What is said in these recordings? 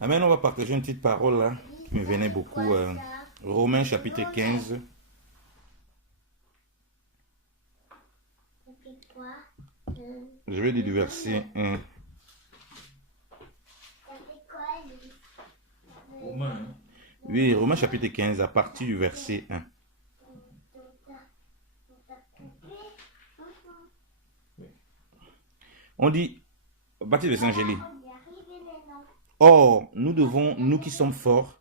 Amen, on va partager une petite parole là, qui me venait beaucoup. Romains chapitre 15. Je vais lire du verset 1. Romains. Oui, Romains chapitre 15, à partir du verset 1. On dit, Baptiste de Saint-Gély. Or, nous devons, nous qui sommes forts,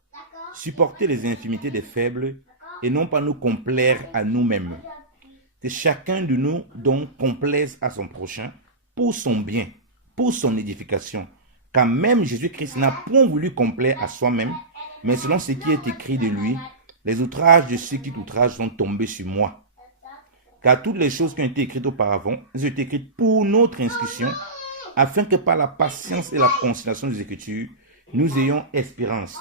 supporter les infimités des faibles et non pas nous complaire à nous-mêmes. Que chacun de nous donc complaise à son prochain pour son bien, pour son édification. Car même Jésus-Christ n'a point voulu complaire à soi-même, mais selon ce qui est écrit de lui, les outrages de ceux qui t'outragent sont tombés sur moi. Car toutes les choses qui ont été écrites auparavant, elles ont été écrites pour notre instruction, afin que par la patience et la consolation des Écritures, nous ayons espérance.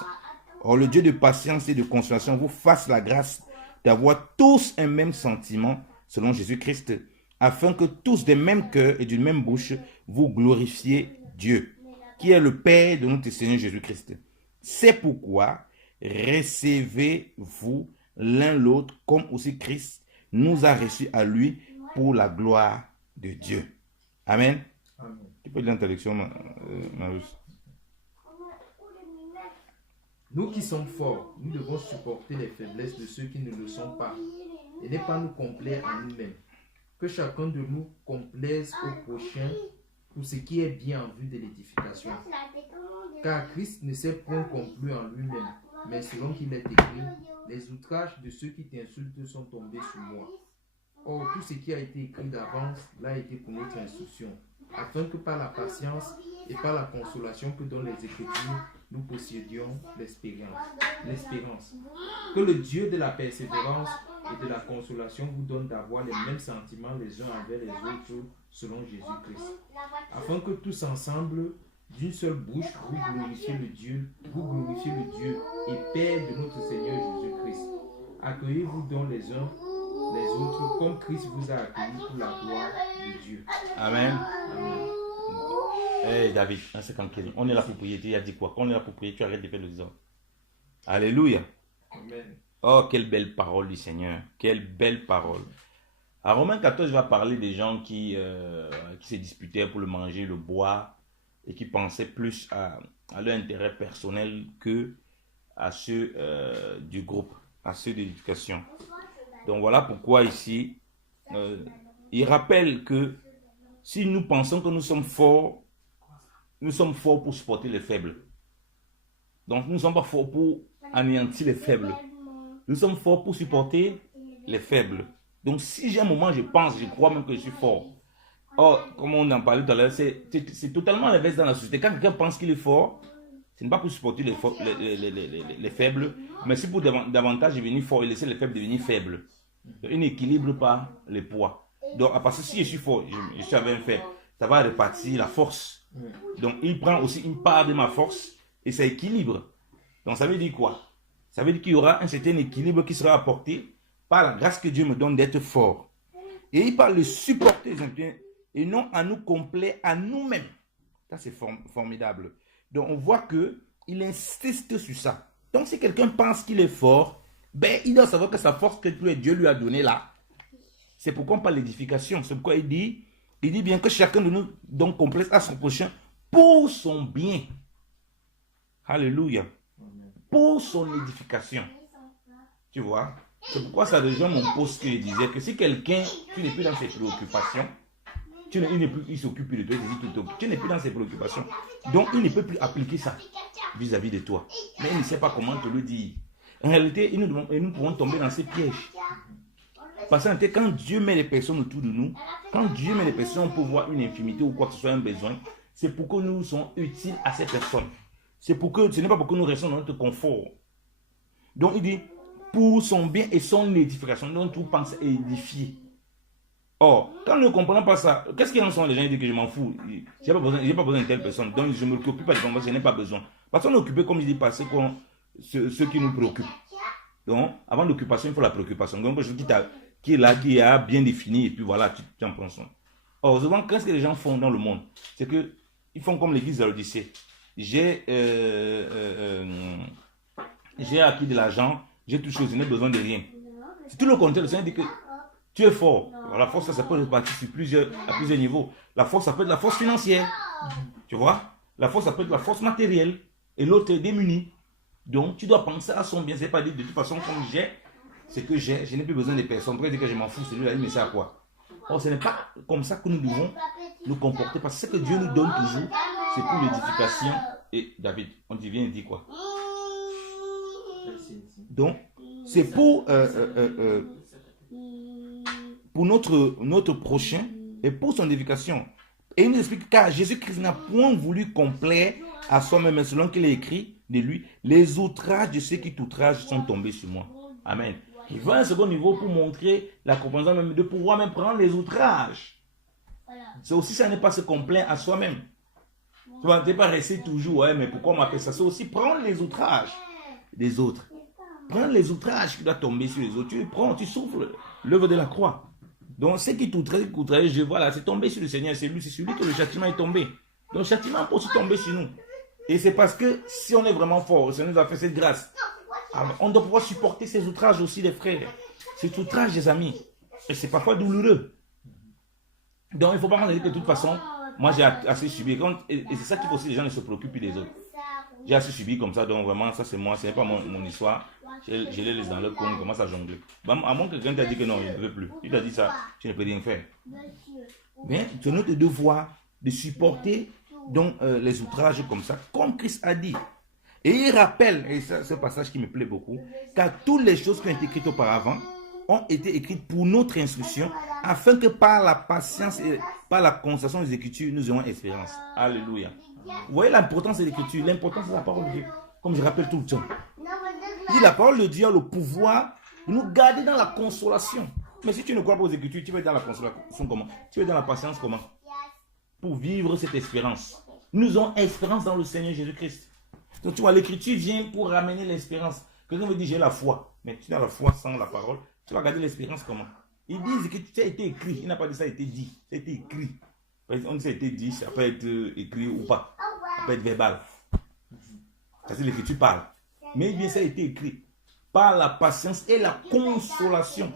Or, le Dieu de patience et de consolation vous fasse la grâce d'avoir tous un même sentiment selon Jésus-Christ, afin que tous des mêmes cœurs et d'une même bouche, vous glorifiez Dieu, qui est le Père de notre Seigneur Jésus-Christ. C'est pourquoi recevez-vous l'un l'autre comme aussi Christ nous a reçus à lui pour la gloire de Dieu. Amen. Amen. Tu peux lire l'introduction, Marius. Nous qui sommes forts, nous devons supporter les faiblesses de ceux qui ne le sont pas et ne pas nous complaire à nous-mêmes. Que chacun de nous complaise au prochain pour ce qui est bien en vue de l'édification. Car Christ ne s'est point complu en lui-même, mais selon qu'il est écrit, les outrages de ceux qui t'insultent sont tombés sur moi. Or, tout ce qui a été écrit d'avance l'a été pour notre instruction, afin que par la patience et par la consolation que donnent les Écritures, nous possédions l'espérance. Que le Dieu de la persévérance et de la consolation vous donne d'avoir les mêmes sentiments les uns envers les autres selon Jésus-Christ, afin que tous ensemble, d'une seule bouche, vous glorifiez le Dieu et Père de notre Seigneur Jésus-Christ. Accueillez-vous donc les uns les autres comme Christ vous a accueillis pour la gloire de Dieu. Amen. Amen. Hey David, on est là pour prier. Tu as dit quoi? Quand on est là pour prier, tu arrêtes de faire le désordre. Alléluia. Amen. Oh, quelle belle parole du Seigneur. Quelle belle parole. À Romains 14, je vais parler des gens qui se disputaient pour le manger, le boire, et qui pensaient plus à leur intérêt personnel que à ceux du groupe, à ceux de l'éducation. Donc voilà pourquoi ici, il rappelle que si nous pensons que nous sommes forts pour supporter les faibles. Donc nous ne sommes pas forts pour anéantir les faibles. Nous sommes forts pour supporter les faibles. Donc si j'ai un moment, je crois même que je suis fort. Or, comme on en parlait tout à l'heure, c'est totalement l'inverse dans la société. Quand quelqu'un pense qu'il est fort, ce n'est pas pour supporter les faibles, mais c'est pour davantage devenir fort et laisser les faibles devenir faibles. Donc, il n'équilibre pas les poids. Donc, parce que si je suis fort, je suis avec un faible, ça va répartir la force. Donc, il prend aussi une part de ma force et ça équilibre. Donc, ça veut dire quoi? Ça veut dire qu'il y aura un certain équilibre qui sera apporté par la grâce que Dieu me donne d'être fort. Et il parle de supporter les infidèles et non à nous complaire à nous-mêmes. Ça, c'est formidable. Donc, on voit qu'il insiste sur ça. Donc, si quelqu'un pense qu'il est fort, ben, il doit savoir que sa force que Dieu lui a donnée là, c'est pourquoi on parle d'édification. C'est pourquoi il dit bien que chacun de nous donc complaise à son prochain pour son bien. Alléluia. Pour son édification. Tu vois? C'est pourquoi ça rejoint mon poste que je disais que si quelqu'un, tu n'es plus dans ses préoccupations, il s'occupe plus de toi, tu n'es plus dans ses préoccupations. Donc, il ne peut plus appliquer ça vis-à-vis de toi. Mais il ne sait pas comment te le dire. En réalité, nous pouvons tomber dans ces pièges. Parce que quand Dieu met les personnes autour de nous, quand Dieu met les personnes pour voir une infimité ou quoi que ce soit, un besoin, c'est pour que nous soyons utiles à ces personnes. Ce n'est pas pour que nous restons dans notre confort. Donc, il dit, pour son bien et son édification, donc tout pense édifier. Or, quand nous ne comprenons pas ça, qu'est-ce qu'ils en sont les gens? Ils disent que je m'en fous. Je n'ai pas besoin de telle personne. Donc, je ne me préoccupe pas de comment je n'ai pas besoin. Parce qu'on est occupé, comme je dis, par ce qui nous préoccupe. Donc, avant l'occupation, il faut la préoccupation. Donc, quelque chose qui est là, qui a bien défini, et puis voilà, tu en prends soin. Or, souvent, qu'est-ce que les gens font dans le monde? C'est qu'ils font comme l'église de l'Odyssée. j'ai acquis de l'argent, j'ai tout chose, je n'ai besoin de rien. C'est tout le contraire. Le Seigneur dit que tu es fort. Alors, la force, ça peut repartir sur à plusieurs niveaux. La force, ça peut être la force financière. Tu vois? La force, ça peut être la force matérielle. Et l'autre est démuni. Donc, tu dois penser à son bien. C'est pas dire de toute façon, comme j'ai, c'est que j'ai, je n'ai plus besoin de personne. Après, dire que je m'en fous, celui-là, il me sert à quoi? Or, ce n'est pas comme ça que nous devons nous comporter. Parce que ce que Dieu nous donne toujours, c'est pour l'édification. Et David, on dit, viens, dit quoi? Donc, c'est pour notre prochain et pour son édification. Et il nous explique car Jésus-Christ n'a point voulu complaire à soi-même, mais selon qu'il est écrit de lui, les outrages de ceux qui t'outragent sont tombés sur moi. Amen. Il va à un second niveau pour montrer la compréhension même de pouvoir même prendre les outrages. C'est aussi ça, n'est pas se complaire à soi-même. Tu vas pas rester toujours, ouais, mais pourquoi on m'appelle ça? C'est aussi prendre les outrages des autres. Prendre les outrages qui doivent tomber sur les autres. Tu les prends, tu souffres l'œuvre de la croix. Donc, ce qui t'outrage, je vois là, c'est tombé sur le Seigneur. C'est sur lui que le châtiment est tombé. Donc, le châtiment peut aussi tomber sur nous. Et c'est parce que si on est vraiment fort, le Seigneur nous a fait cette grâce. On doit pouvoir supporter ces outrages aussi, les frères. Ces outrages, les amis. Et c'est parfois douloureux. Donc, il ne faut pas dire que de toute façon, moi j'ai assez subi. Et c'est ça qu'il faut aussi, les gens ne se préoccupent des autres. J'ai assez subi comme ça, donc vraiment, ça c'est moi, ce n'est pas mon histoire. Je les laisse dans leur coin, ils commencent à jongler. À moins que quelqu'un t'a dit que non, il ne veut plus. Il t'a dit ça, tu ne peux rien faire. Mais c'est notre devoir de supporter donc, les outrages comme ça, comme Christ a dit. Et il rappelle, et c'est ce passage qui me plaît beaucoup, car toutes les choses qui ont été écrites auparavant ont été écrites pour notre instruction, afin que par la patience et par la constatation des Écritures, nous ayons espérance. Alléluia. Vous voyez l'importance de l'Écriture, l'importance de la parole de Dieu, comme je rappelle tout le temps. Il dit la parole de Dieu a le pouvoir de nous garder dans la consolation. Mais si tu ne crois pas aux Écritures, tu vas être dans la consolation comment? Tu vas être dans la patience comment? Pour vivre cette espérance. Nous avons espérance dans le Seigneur Jésus-Christ. Donc tu vois, l'Écriture vient pour ramener l'espérance. Quelqu'un me dit j'ai la foi. Mais tu as la foi sans la parole. Tu vas garder l'espérance comment? Ils disent que ça a été écrit. Il n'a pas dit ça a été dit. Ça a été écrit. On dit ça a été dit, ça peut être écrit ou pas. Ça peut être verbal. C'est-à-dire l'Écriture parle. Mais bien ça a été écrit. Par la patience et la consolation.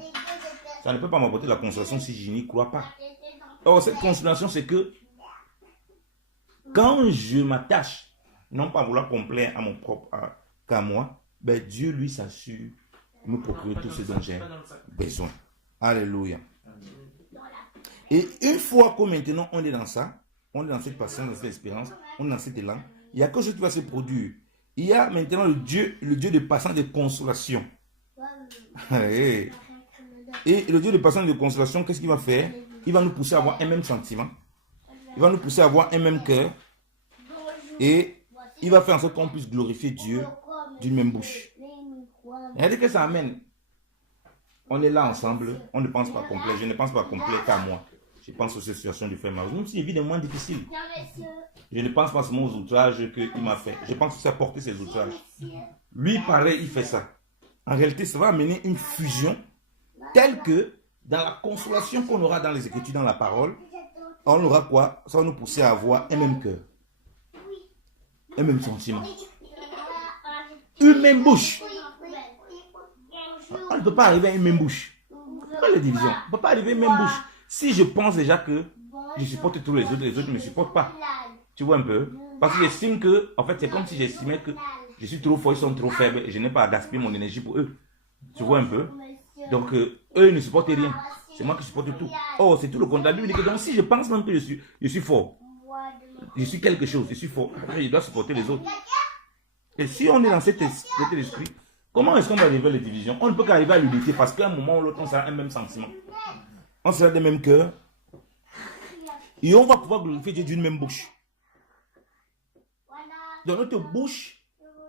Ça ne peut pas m'apporter la consolation si je n'y crois pas. Or, cette consolation, c'est que quand je m'attache, non pas à vouloir complaire à mon propre qu'à moi, ben Dieu lui s'assure de me procurer tout ce dont j'ai besoin. Alléluia. Et une fois que maintenant on est dans ça, on est dans cette patience, dans cette espérance, on est dans cet élan, il y a quelque chose qui va se produire. Il y a maintenant le Dieu de patience et de consolation. Et le Dieu de patience et de consolation, qu'est-ce qu'il va faire? Il va nous pousser à avoir un même sentiment. Il va nous pousser à avoir un même cœur. Et il va faire en sorte qu'on puisse glorifier Dieu d'une même bouche. Regardez que ça amène. On est là ensemble, on ne pense pas complet. Je ne pense pas complet qu'à moi. Je pense aux situations du frère Marie. Même si évidemment difficile. Je ne pense pas seulement aux outrages qu'il m'a fait. Je pense que ça a porté ses outrages. Lui, pareil, il fait ça. En réalité, ça va amener une fusion telle que dans la consolation qu'on aura dans les Écritures, dans la parole, on aura quoi? Ça va nous pousser à avoir un même cœur. Un même sentiment. Une même bouche. On ne peut pas arriver à une même bouche. Pas la division. On ne peut pas arriver à une même bouche. Si je pense déjà que je supporte tous les autres ne me supportent pas. Tu vois un peu? Parce que j'estime que, en fait, c'est comme si j'estimais que je suis trop fort, ils sont trop faibles et je n'ai pas à gaspiller mon énergie pour eux. Tu vois un peu? Donc, eux ne supportent rien. C'est moi qui supporte tout. Oh, c'est tout le contraire. Donc, si je pense même que je suis fort, je suis quelque chose, je suis fort, après, je dois supporter les autres. Et si on est dans cet esprit, comment est-ce qu'on va arriver à la division? On ne peut qu'arriver à l'unité parce qu'à un moment ou l'autre, on sera un même sentiment. On sera des mêmes cœurs. Et on va pouvoir glorifier Dieu d'une même bouche. Donc notre bouche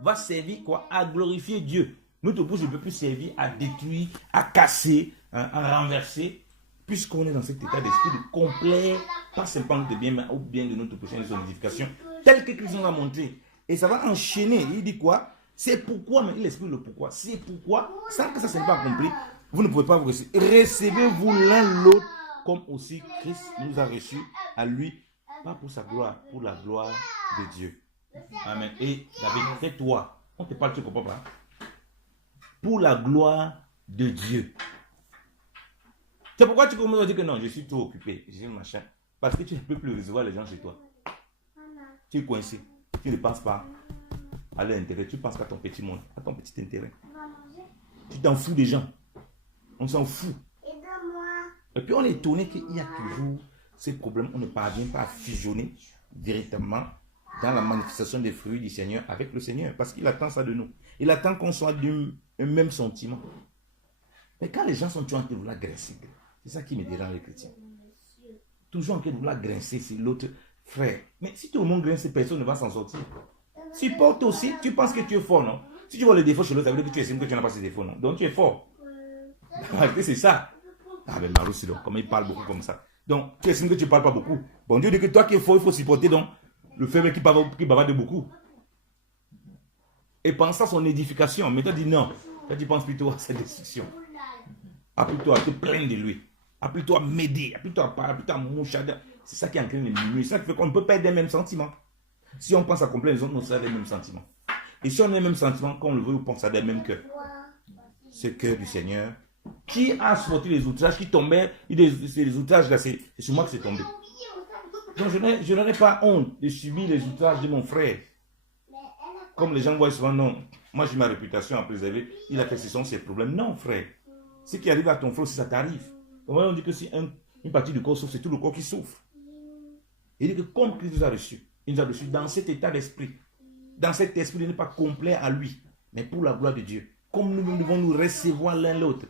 va servir quoi? À glorifier Dieu. Notre bouche ne peut plus servir à détruire, à casser, à renverser, puisqu'on est dans cet état d'esprit de complet, pas simplement de bien, mais au bien de notre prochaine édification, tel que Christ nous a montré. Et ça va enchaîner. Il dit quoi? C'est pourquoi, mais il explique le pourquoi. C'est pourquoi, sans que ça ne soit pas accompli, vous ne pouvez pas vous recevoir. Recevez-vous l'un l'autre, comme aussi Christ nous a reçus à lui, pas pour sa gloire, pour la gloire de Dieu. Amen. Et David, c'est toi. On te parle, tu ne comprends pas. Pour la gloire de Dieu. C'est pourquoi tu commences à dire que non, je suis trop occupé. Je suis machin. Parce que tu ne peux plus recevoir les gens chez toi. Tu es coincé. Tu ne penses pas à leur intérêt. Tu penses qu'à ton petit monde, à ton petit intérêt. Tu t'en fous des gens. On s'en fout. Et puis on est étonné qu'il y a toujours ces problèmes. On ne parvient pas à fusionner véritablement dans la manifestation des fruits du Seigneur avec le Seigneur. Parce qu'il attend ça de nous. Il attend qu'on soit d'un même sentiment. Mais quand les gens sont toujours en train de vouloir grincer, c'est ça qui me dérange les chrétiens. Toujours en train de vouloir grincer, c'est l'autre frère. Mais si tout le monde grince, personne ne va s'en sortir. Supporte aussi, tu penses que tu es fort, non? Si tu vois les défauts chez l'autre, ça veut dire que tu estimes que tu n'as pas ces défauts, non? Donc tu es fort. En réalité, c'est ça. Ah ben Marou, c'est donc, comme il parle beaucoup comme ça. Donc, tu estimes que tu ne parles pas beaucoup. Bon Dieu dit que toi qui es fort, il faut supporter donc le faible qui bavarde beaucoup. Et pense à son édification. Mais toi dis non. Toi tu penses plutôt à sa destruction. Appuie-toi à te plaindre de lui. Appuie-toi à m'aider. Appuie-toi à parler. Appuie-toi à moucher. C'est ça qui est en train de diminuer. C'est ça qui fait qu'on ne peut pas être des mêmes sentiments. Si on pense à compléter les autres, nous sommes des mêmes sentiments. Et si on a les mêmes sentiments, qu'on le veut ou pense à des mêmes cœurs. Ce cœur du Seigneur. Qui a supporté les outrages qui tombaient? Les outrages là, c'est sur moi que c'est tombé. Donc je n'aurais pas honte de subir les outrages de mon frère. Comme les gens voient souvent, non. Moi j'ai ma réputation à préserver. Il a fait ce sont ses problèmes. Non frère. Ce qui arrive à ton frère, si ça t'arrive. On dit que si une partie du corps souffre, c'est tout le corps qui souffre. Il dit que comme Christ nous a reçu, il nous a reçu dans cet état d'esprit. Dans cet esprit, il n'est pas complet à lui, mais pour la gloire de Dieu. Comme nous devons nous recevoir l'un l'autre.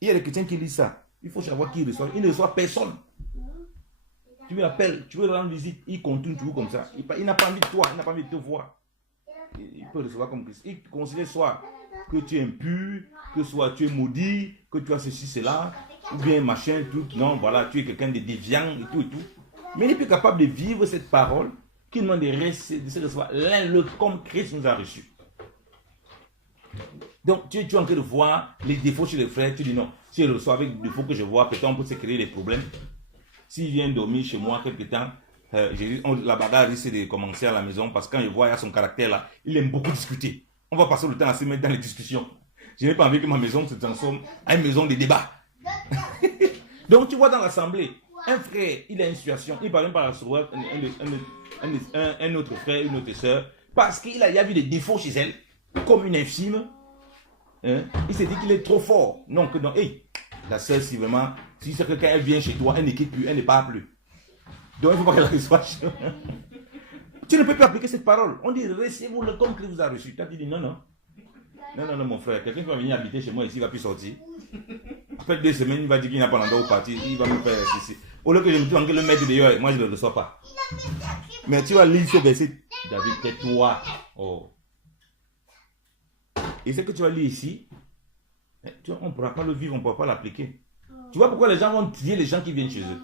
Il y a des chrétiens qui lisent ça. Il faut savoir qui reçoit. Il ne reçoit personne. Tu lui appelles, tu veux rendre visite, il continue toujours comme ça. Il n'a pas envie de toi, il n'a pas envie de te voir. Il peut recevoir comme Christ. Il considère soit que tu es impur, que soit tu es maudit, que tu as ceci, cela, ou bien machin, tout. Non, voilà, tu es quelqu'un de déviant et tout et tout. Mais il n'est plus capable de vivre cette parole qui demande de se recevoir l'un l'autre comme Christ nous a reçus. Donc, tu es en train de voir les défauts chez les frères. Tu dis non, si je reçois avec les défauts que je vois, peut-être on peut se créer des problèmes. S'il vient dormir chez moi quelque temps, la bagarre risque de commencer à la maison parce que quand je vois il y a son caractère là, il aime beaucoup discuter. On va passer le temps à se mettre dans les discussions. Je n'ai pas envie que ma maison se transforme en une maison de débat. Donc, tu vois dans l'assemblée, un frère, il a une situation, il parvient par la recevoir un autre frère, une autre soeur, parce qu'il a vu des défauts chez elle, comme une infime. Hein? Il s'est dit qu'il est trop fort. Non, que non. Hey, la soeur, si vraiment, si c'est que quand elle vient chez toi, elle ne quitte plus, elle ne parle plus. Donc il ne faut pas qu'elle reçoive chez toi. Tu ne peux pas appliquer cette parole. On dit, recevez-vous comme Christ vous a reçu. Tu as dit, non, non. Non, mon frère, quelqu'un qui va venir habiter chez moi ici, il ne va plus sortir. Après 2 semaines, il va dire qu'il n'a pas l'endroit où partir, il va me faire ceci. Au lieu que je me dis, on le mettre dehors, moi je ne le reçois pas. Mais tu vas lire ce verset. David, tais-toi. Oh. Et ce que tu vas lire ici, on ne pourra pas le vivre, on ne pourra pas l'appliquer. Tu vois pourquoi les gens vont trier les gens qui viennent chez eux.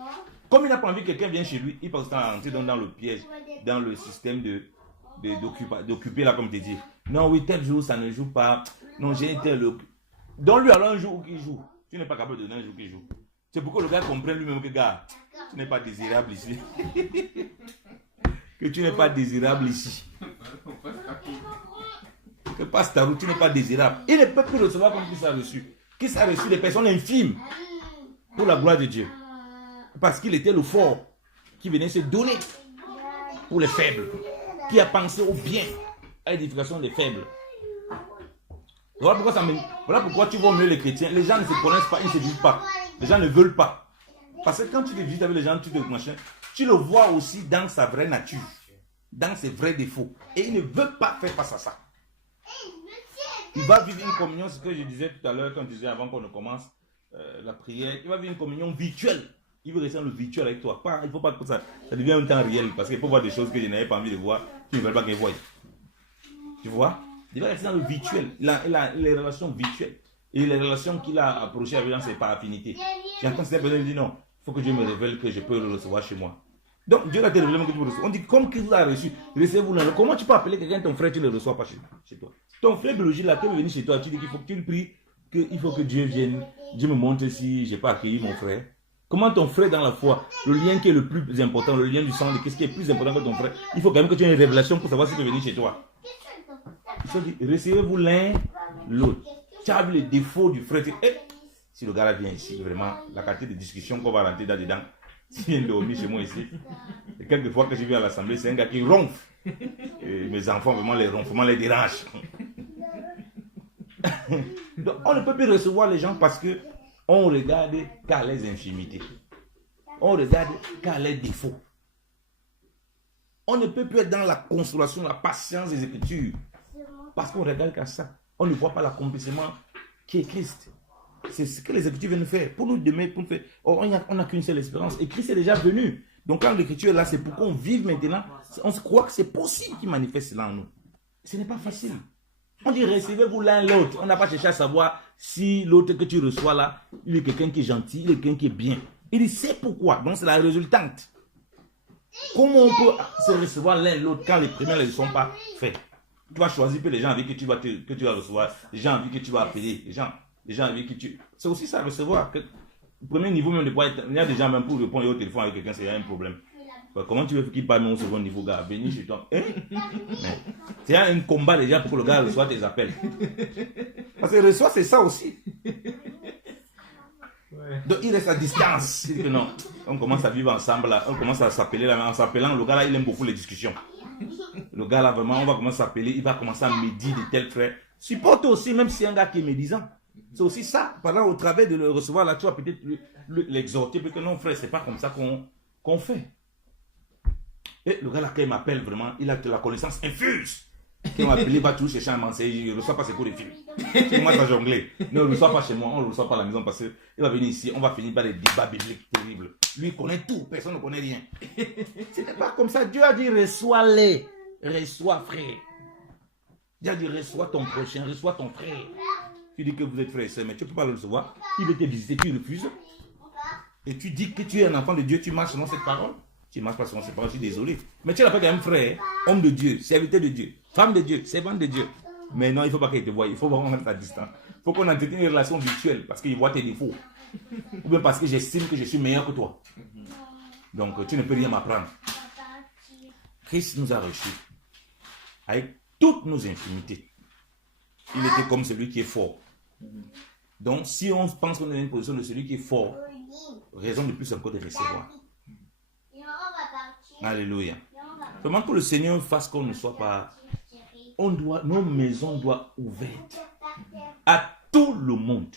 Comme il n'a pas envie que quelqu'un vienne chez lui, il pense entrer dans le piège, dans le système d'occuper là, comme tu dis. Non, oui, tel jour, ça ne joue pas. Non, j'ai été le... Donne-lui alors un jour où il joue. Tu n'es pas capable de donner un jour qu'il joue. C'est pourquoi le gars comprenne lui-même que, gars, tu n'es pas désirable ici. Que tu n'es pas désirable ici. Que passe ta route, tu n'es pas désirable. Il ne peut plus recevoir comme Christ a reçu. Christ a reçu des personnes infimes pour la gloire de Dieu. Parce qu'il était le fort qui venait se donner pour les faibles, qui a pensé au bien, à l'édification des faibles. Voilà pourquoi tu vois mieux les chrétiens. Les gens ne se connaissent pas, ils ne se disent pas. Les gens ne veulent pas. Parce que quand tu te visites avec les gens, tu le vois aussi dans sa vraie nature, dans ses vrais défauts. Et il ne veut pas faire face à ça. Il va vivre une communion, ce que je disais tout à l'heure, quand je disais avant qu'on ne commence la prière, il va vivre une communion virtuelle. Il veut rester dans le virtuel avec toi. Il ne faut pas que ça devienne un temps réel, parce qu'il faut voir des choses que je n'avais pas envie de voir, qui ne veulent pas qu'il voie. Tu vois? Il va rester dans le virtuel. Il a les relations virtuelles. Et les relations qu'il a approchées avec les gens, c'est par affinité. J'entends cette personne dire non, il faut que Dieu me révèle que je peux le recevoir chez moi. Donc Dieu a te révélé que tu peux recevoir. On dit comme Christ vous a reçu, recevez-vous. Comment tu peux appeler quelqu'un ton frère, tu ne le reçois pas chez toi? Ton frère biologique là, tu veux venir chez toi, tu dis qu'il faut que tu le pries, qu'il faut que Dieu vienne, Dieu me montre si je n'ai pas accueilli mon frère. Comment ton frère dans la foi, le lien qui est le plus important, le lien du sang, qu'est-ce qui est plus important que ton frère? Il faut quand même que tu aies une révélation pour savoir s'il peut venir chez toi. Il faut dire, recevez-vous l'un l'autre. Tu as vu les défauts du frère. Si le gars là vient ici, vraiment, la quantité de discussion qu'on va rentrer là-dedans, s'il vient dormir chez moi ici, et quelques fois que je viens à l'assemblée, c'est un gars qui ronfle. Et mes enfants, vraiment, les ronflements les dérangent. Donc, on ne peut plus recevoir les gens parce que on regarde qu'à les infimités. On regarde qu'à les défauts. On ne peut plus être dans la consolation, la patience des Écritures. Parce qu'on regarde qu'à ça. On ne voit pas l'accomplissement qui est Christ. C'est ce que les Écritures viennent nous faire. Pour nous demander, pour nous faire. Oh, on n'a qu'une seule espérance. Et Christ est déjà venu. Donc quand l'Écriture est là, c'est pour qu'on vive maintenant. On se croit que c'est possible qu'il manifeste cela en nous. Ce n'est pas facile. On dit recevez-vous l'un l'autre. On n'a pas cherché à savoir si l'autre que tu reçois là, il est quelqu'un qui est gentil, il est quelqu'un qui est bien. Il dit c'est pourquoi. Donc c'est la résultante. Comment on peut se recevoir l'un l'autre quand les premiers ne sont pas faits? Tu vas choisir les gens avec qui tu vas recevoir, les gens avec qui tu vas appeler, les gens avec qui tu... C'est aussi ça, recevoir. Le premier niveau même de pouvoir être... Il y a des gens même pour répondre au téléphone avec quelqu'un, c'est un problème. Comment tu veux qu'il parle au second niveau, gars? Venir chez toi. C'est un combat déjà pour que le gars reçoive tes appels. Parce que reçoit, c'est ça aussi. Donc il reste à distance. Il dit que non, on commence à vivre ensemble, là, on commence à s'appeler, là, en s'appelant, le gars là, il aime beaucoup les discussions. Le gars là, vraiment, on va commencer à s'appeler, il va commencer à médire de tel frère. Supporte aussi, même si c'est un gars qui est médisant. C'est aussi ça. Pendant au travers de le recevoir, là, tu vas peut-être l'exhorter, parce que non, frère, c'est pas comme ça qu'on fait. Et le gars là, quand il m'appelle vraiment, il a de la connaissance infuse. Quand il m'appelle, il va toujours chercher à m'enseigner, il ne reçoit pas ses cours de film. C'est moi, ça jongler. Ne le reçoit pas chez moi, on ne le reçoit pas à la maison parce qu'il va venir ici, on va finir par des débats bibliques terribles. Lui, il connaît tout, personne ne connaît rien. Ce n'est pas comme ça. Dieu a dit, reçois-les. Reçois, frère. Dieu a dit, reçois ton prochain, reçois ton frère. Tu dis que vous êtes frère et soeur, mais tu ne peux pas le recevoir. Il veut te visiter, tu refuses. Et tu dis que tu es un enfant de Dieu, tu marches selon cette parole. Tu ne marches pas selon cette parole, je suis désolé. Mais tu n'as pas qu'un frère, homme de Dieu, serviteur de Dieu, femme de Dieu, servante de Dieu. Mais non, il ne faut pas qu'il te voie, il faut vraiment mettre à distance. Il faut qu'on entretienne une relation virtuelle parce qu'il voit tes défauts. Ou bien parce que j'estime que je suis meilleur que toi. Donc tu ne peux rien m'apprendre. Christ nous a reçus avec toutes nos infimités. Il était comme celui qui est fort. Donc si on pense qu'on est dans une position de celui qui est fort, raison de plus encore de recevoir. Alléluia. Vraiment que le Seigneur fasse qu'on ne soit pas... nos maisons doivent ouvertes à tout le monde.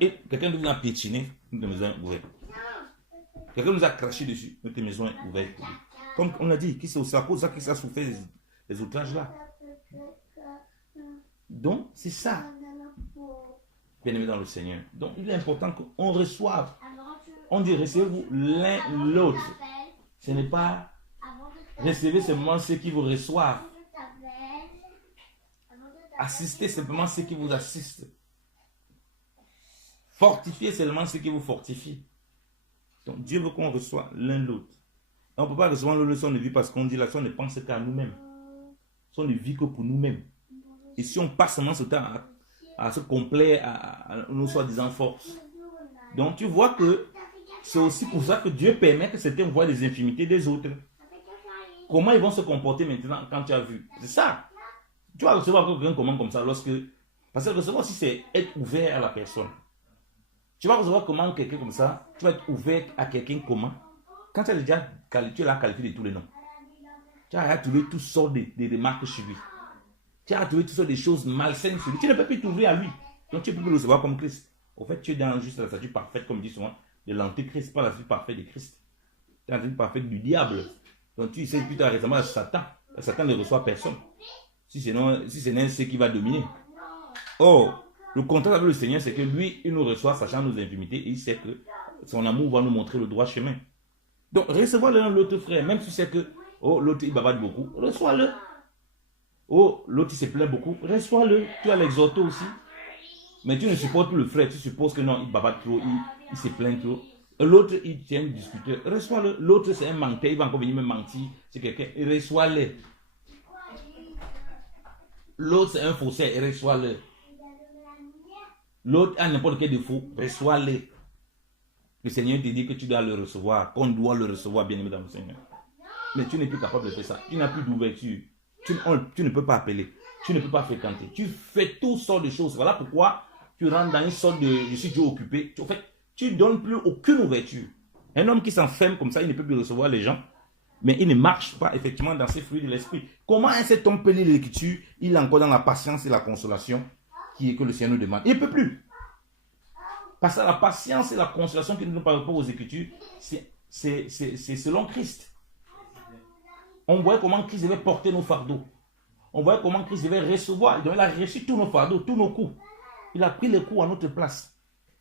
Et quelqu'un nous a piétiné, notre maison est ouverte. Quelqu'un nous a craché dessus, notre maison est ouverte. Comme on a dit, c'est à cause de ça qu'il a souffert les outrages là. Donc, c'est ça. Bien aimé dans le Seigneur. Donc, il est important qu'on reçoive. On dit recevez-vous l'un l'autre. Ce n'est pas recevez seulement ceux qui vous reçoivent. Assistez simplement ceux qui vous assistent. Fortifiez seulement ceux qui vous fortifient. Donc Dieu veut qu'on reçoive l'un l'autre. On ne peut pas recevoir le son de vie parce qu'on dit la on ne pense qu'à nous-mêmes. On ne vit que pour nous-mêmes. Et si on passe seulement ce temps à se complaire à nos soi-disant forces. Donc tu vois que c'est aussi pour ça que Dieu permet que certains voient les infimités des autres. Comment ils vont se comporter maintenant quand tu as vu? C'est ça. Tu vas recevoir quelqu'un comme ça lorsque... Parce que recevoir aussi, c'est être ouvert à la personne. Tu vas recevoir comment quelqu'un comme ça? Tu vas être ouvert à quelqu'un comment? Quand tu as déjà qualifié de tous les noms. Tu as trouvé toutes sortes de remarques sur lui. Tu as trouvé toutes sortes de choses malsaines sur lui. Tu ne peux plus t'ouvrir à lui. Donc tu ne peux plus le recevoir comme Christ. Au fait, tu es dans juste la statue parfaite, comme dit souvent, de l'antéchrist, pas la statue parfaite de Christ. Tu es dans la statue parfaite du diable. Donc tu sais plutôt récemment à Satan. Satan ne reçoit personne. Si ce n'est ce qui va dominer. Or, le contraire avec le Seigneur, c'est que lui, il nous reçoit sachant nos infimités et il sait que son amour va nous montrer le droit chemin. Donc, recevoir l'un l'autre frère, même si tu sais que l'autre il bavade beaucoup, reçois-le. L'autre il se plaint beaucoup, reçois-le. Tu vas l'exhorter aussi. Mais tu ne supportes plus le frère, tu supposes que non, il bavade trop, il se plaint trop. L'autre, il tient une discuter, reçois-le. L'autre, c'est un menteur, il va encore venir me mentir. C'est quelqu'un, reçois-le. L'autre, c'est un faussaire, reçois-le. L'autre a n'importe quel défaut, reçois-le. Le Seigneur te dit que tu dois le recevoir, qu'on doit le recevoir, bien aimé dans le Seigneur. Mais tu n'es plus capable de faire ça. Tu n'as plus d'ouverture. Tu ne peux pas appeler. Tu ne peux pas fréquenter. Tu fais toutes sortes de choses. Voilà pourquoi tu rentres dans une sorte de... Je suis Dieu occupé. En fait, tu ne donnes plus aucune ouverture. Un homme qui s'enferme comme ça, il ne peut plus recevoir les gens. Mais il ne marche pas effectivement dans ces fruits de l'esprit. Comment cet homme peut lire l'écriture? Il est encore dans la patience et la consolation que le Seigneur nous demande. Il ne peut plus. Parce que la patience et la consolation qui nous parlent aux Écritures, c'est selon Christ. On voit comment Christ devait porter nos fardeaux. On voit comment Christ devait recevoir. Il a reçu tous nos fardeaux, tous nos coups. Il a pris les coups à notre place.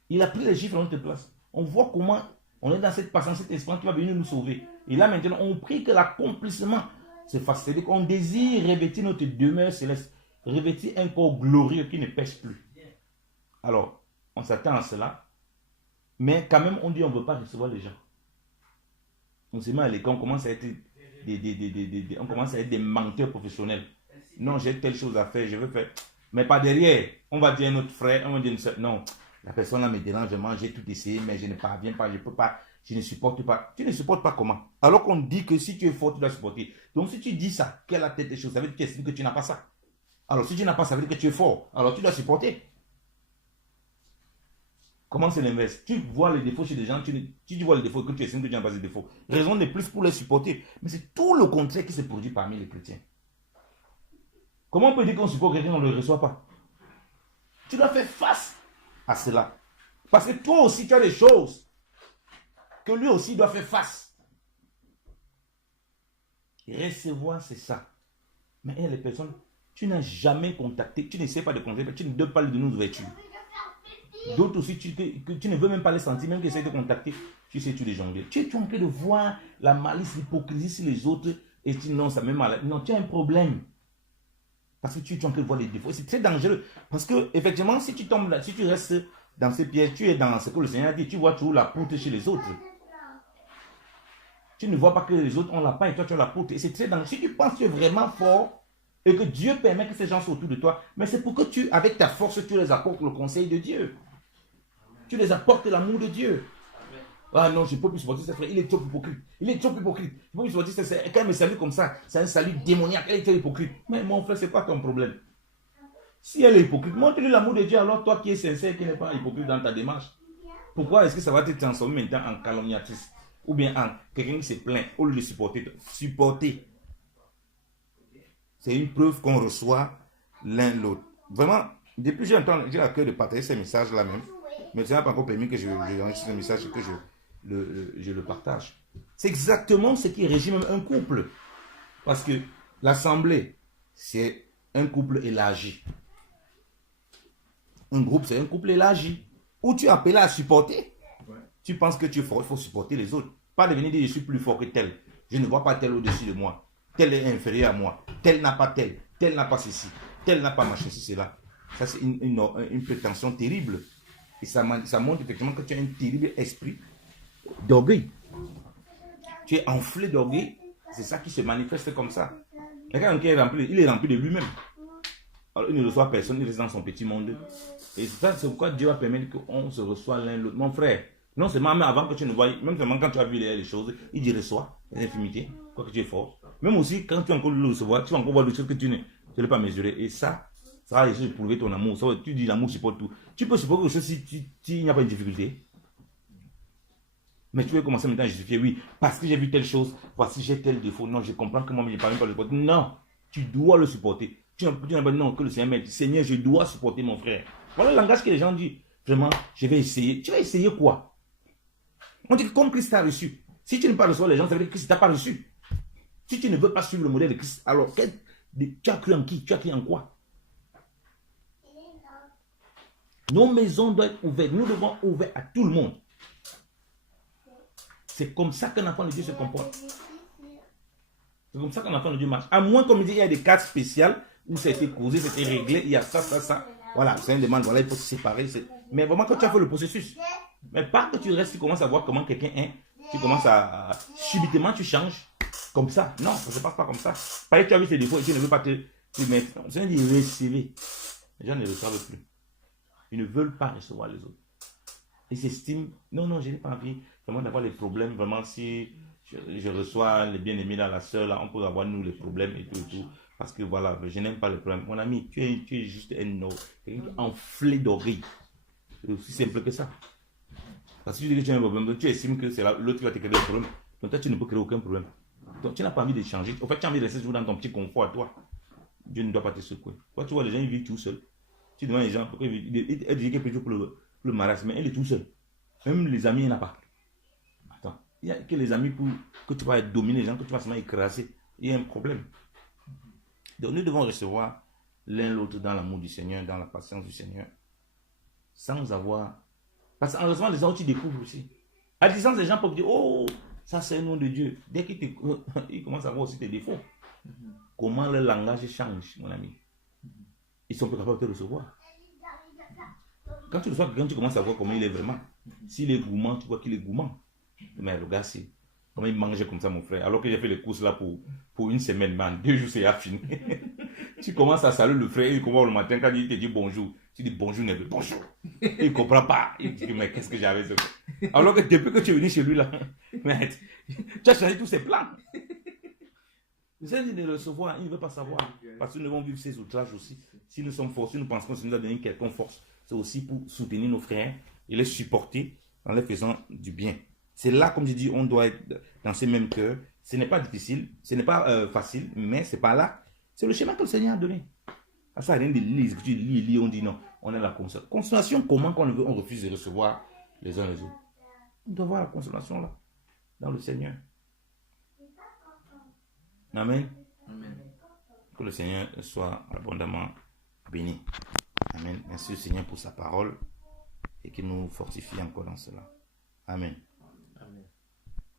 Il a pris les gifles à notre place. On voit comment on est dans cette patience, cet esprit qui va venir nous sauver. Et là maintenant, on prie que l'accomplissement se fasse. C'est-à-dire qu'on désire revêtir notre demeure céleste. Revêtir un corps glorieux qui ne pèse plus. Alors, on s'attend à cela. Mais quand même, on dit on ne veut pas recevoir les gens. On se met à l'école, on commence à être des menteurs professionnels. Non, j'ai telle chose à faire, je veux faire. Mais pas derrière. On va dire à notre frère, on va dire à une soeur, non, la personne là me dérange vraiment, j'ai tout essayé, mais je ne parviens pas, je ne peux pas, je ne supporte pas. Tu ne supportes pas comment? Alors qu'on dit que si tu es fort, tu dois supporter. Donc si tu dis ça, quelle est la tête des choses, ça veut dire que tu estimes que tu n'as pas ça. Alors si tu n'as pas ça, ça veut dire que tu es fort. Alors tu dois supporter. Comment c'est l'inverse? Tu vois les défauts chez des gens, tu vois les défauts que tu estimes que tu n'as pas de défauts. Raison de plus pour les supporter. Mais c'est tout le contraire qui se produit parmi les chrétiens. Comment on peut dire qu'on supporte quelqu'un qu'on ne le reçoit pas? Tu dois faire face à cela. Parce que toi aussi, tu as des choses que lui aussi doit faire face. Recevoir, c'est ça. Mais il y a les personnes, tu n'as jamais contacté, tu n'essaies pas de contacter, tu ne donnes pas de nos ouvertures. D'autres aussi, tu ne veux même pas les sentir, même qu'ils essaient de contacter, tu sais, tu les jongles. Tu es en train de voir la malice, l'hypocrisie sur les autres, et tu dis non, ça me mal. Non, tu as un problème. Parce que tu es en train de voir les défauts. C'est très dangereux. Parce que, effectivement, si tu tombes là, si tu restes dans ces pièges, tu es dans ce que le Seigneur a dit, tu vois toujours la poutre chez les autres. Tu ne vois pas que les autres ont la paille et toi tu as la poutre. Et c'est très dangereux. Si tu penses que tu es vraiment fort et que Dieu permet que ces gens soient autour de toi, mais c'est pour que tu, avec ta force, tu les apportes le conseil de Dieu. Tu les apportes l'amour de Dieu. Ah non, je ne peux plus supporter ce frère, il est trop hypocrite. Il est trop hypocrite. Je ne peux plus supporter ce frère. Quand il me salue comme ça, c'est un salut démoniaque, elle est trop hypocrite. Mais mon frère, c'est quoi ton problème? Si elle est hypocrite, montre-lui l'amour de Dieu, alors toi qui es sincère, qui n'est pas hypocrite dans ta démarche. Pourquoi est-ce que ça va te transformer maintenant en calomniatrice? Ou bien en quelqu'un qui se plaint, au lieu de supporter. Supporter. C'est une preuve qu'on reçoit l'un l'autre. Vraiment, depuis j'ai à cœur de partager ces messages-là même. Mais ça n'a pas encore permis que j'enregistre ce message et que je le partage. C'est exactement ce qui régit même un couple. Parce que l'assemblée, c'est un couple élargi. Un groupe, c'est un couple élargi. Où tu es appelé à supporter. Tu penses que tu es fort, il faut supporter les autres. Pas devenir dire je suis plus fort que tel. Je ne vois pas tel au-dessus de moi. Tel est inférieur à moi. Tel n'a pas tel. Tel n'a pas ceci. Tel n'a pas machin, ceci, cela. Ça, c'est une prétention terrible. Et ça montre effectivement que tu as un terrible esprit d'orgueil. Tu es enflé d'orgueil. C'est ça qui se manifeste comme ça. Quelqu'un qui est rempli, il est rempli de lui-même. Alors il ne reçoit personne, il reste dans son petit monde. Et ça, c'est pourquoi Dieu va permettre qu'on se reçoive l'un l'autre. Mon frère, non seulement même avant que tu ne voies, même seulement quand tu as vu les choses, il dit reçois l'infimité, quoi que tu es fort. Même aussi quand tu as encore le recevoir, tu vas encore voir des choses que tu ne peux pas mesurer. Et ça va essayer de prouver ton amour. Ça, tu dis l'amour supporte tout. Tu peux supporter quelque chose s'il n'y a pas de difficulté. Mais tu veux commencer maintenant à justifier, oui, parce que j'ai vu telle chose, voici j'ai tel défaut. Non, je comprends que moi, je ne parle pas le supporter. Non, tu dois le supporter. Tu n'as pas non, que le Seigneur m'a dit, Seigneur, je dois supporter mon frère. Voilà le langage que les gens disent. Vraiment, je vais essayer. Tu vas essayer quoi? On dit que comme Christ t'a reçu, si tu ne veux pas recevoir les gens, ça veut dire que Christ t'a pas reçu. Si tu ne veux pas suivre le modèle de Christ, alors tu as cru en qui? Tu as cru en quoi? Nos maisons doivent être ouvertes. Nous devons ouvrir à tout le monde. C'est comme ça qu'un enfant de Dieu se comporte. C'est comme ça qu'un enfant de Dieu marche. À moins, comme il dit, il y a des cas spéciaux où ça a été causé, c'était réglé, il y a ça, ça, ça. Voilà, c'est une demande, voilà, il faut se séparer. Mais vraiment, quand tu as fait le processus, mais pas que tu restes, tu commences à voir comment quelqu'un est, tu commences à subitement, tu changes comme ça. Non, ça ne se passe pas comme ça. Parce que tu as vu tes défauts et tu ne veux pas te mettre. C'est un dit recevoir. Les gens ne reçoivent plus. Ils ne veulent pas recevoir les autres. Ils s'estiment, non, je n'ai pas envie vraiment d'avoir les problèmes. Vraiment, si je reçois les bien-aimés dans la sœur, là, on peut avoir nous les problèmes et tout. Parce que voilà, je n'aime pas les problèmes. Mon ami, tu es juste un quelqu'un enflé d'orgueil. C'est aussi simple que ça. Parce que tu dis que tu as un problème, tu estimes que c'est l'autre qui va te créer des problèmes. Donc toi, tu ne peux créer aucun problème. Donc tu n'as pas envie de changer. En fait, tu as envie de rester toujours dans ton petit confort à toi. Dieu ne doit pas te secouer. Quand tu vois les gens, ils vivent tout seuls. Tu demandes les gens pourquoi ils vivent. Elle dit qu'elle peut jouer pour le mariage, mais elle est tout seule. Même les amis, il n'y en a pas. Attends, il n'y a que les amis pour que tu vas dominer les gens, que tu vas seulement écraser. Il y a un problème. Donc nous devons recevoir l'un l'autre dans l'amour du Seigneur, dans la patience du Seigneur, sans avoir... Parce qu'en recevant les autres, tu découvres aussi. À distance, les gens peuvent dire, oh, ça c'est un nom de Dieu. Dès qu'ils commencent à voir aussi tes défauts. Comment le langage change, mon ami. Ils sont plus capables de te recevoir. Quand tu reçois quelqu'un, tu commences à voir comment il est vraiment. S'il est gourmand, tu vois qu'il est gourmand. Mais le gars, c'est... Comment il mangeait comme ça, mon frère. Alors que j'ai fait les courses là pour une semaine, man. 2 jours, c'est fini. Tu commences à saluer le frère, il commence le matin, quand il te dit bonjour. Tu dis bonjour, Nebel, bonjour. Il ne comprend pas. Il dit, mais qu'est-ce que j'avais ce frère. Alors que depuis que tu es venu chez lui là, mais, tu as changé tous ses plans. Vous allez le recevoir, il ne veut pas savoir. Parce que nous devons vivre ces outrages aussi. Si nous sommes forts, si nous pensons que ça nous a donné quelconque force, c'est aussi pour soutenir nos frères et les supporter en leur faisant du bien. C'est là, comme je dis, on doit être dans ces mêmes cœurs. Ce n'est pas difficile, ce n'est pas facile, mais c'est pas là. C'est le schéma que le Seigneur a donné. Ça n'a rien de lire, que tu lis, on dit non. On a la consolation. Consolation, comment on refuse de recevoir les uns les autres? On doit avoir la consolation là, dans le Seigneur. Amen. Amen. Que le Seigneur soit abondamment béni. Amen. Merci au Seigneur pour sa parole et qu'il nous fortifie encore dans cela. Amen.